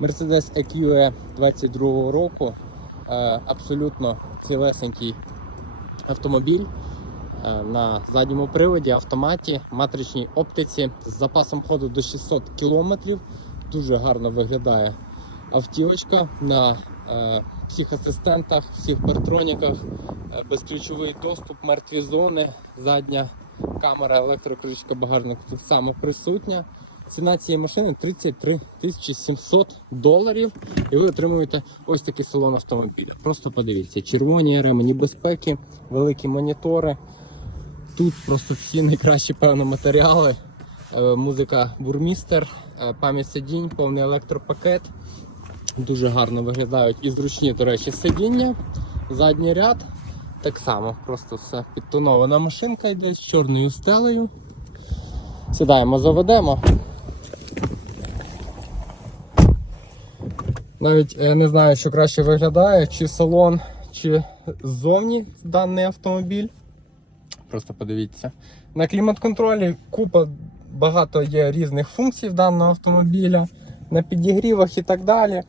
Mercedes EQE 22 року. Е, Абсолютно цілесенький автомобіль е, на задньому приводі, автоматі, матричній оптиці з запасом ходу до 600 км. Дуже гарно виглядає автівочка на е, всіх асистентах, всіх партроніках, безключовий доступ, мертві зони, задня камера, електрокришка багажника так само присутня. Ціна цієї машини 33 700 доларів. І ви отримуєте ось такий салон автомобіля. Просто подивіться: червоні ремені безпеки, великі монітори. Тут просто всі найкращі певно матеріали. Е, Музика бурмістер, е, пам'ять сидінь, повний електропакет. Дуже гарно виглядають і зручні, до речі, сидіння. Задній ряд. Так само, просто все підтонована машинка йде з чорною стелею. Сідаємо, заведемо. Навіть я не знаю, що краще виглядає, чи салон, чи ззовні даний автомобіль. Просто подивіться. На клімат-контролі купа багато є різних функцій даного автомобіля, на підігрівах і так далі.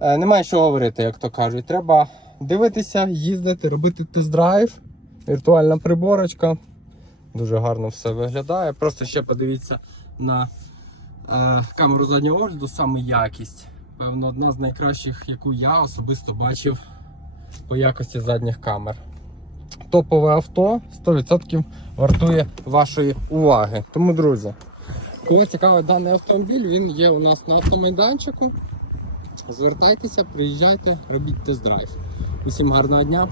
Е, Немає що говорити, як то кажуть. Треба дивитися, їздити, робити тест-драйв, віртуальна приборочка. Дуже гарно все виглядає. Просто ще подивіться на е, камеру заднього огляду, саме якість. Певно, одна з найкращих, яку я особисто бачив по якості задніх камер. Топове авто 100% вартує вашої уваги. Тому, друзі, кого цікавий даний автомобіль, він є у нас на автомайданчику. Звертайтеся, приїжджайте, робіть тест-драйв. Усім гарного дня!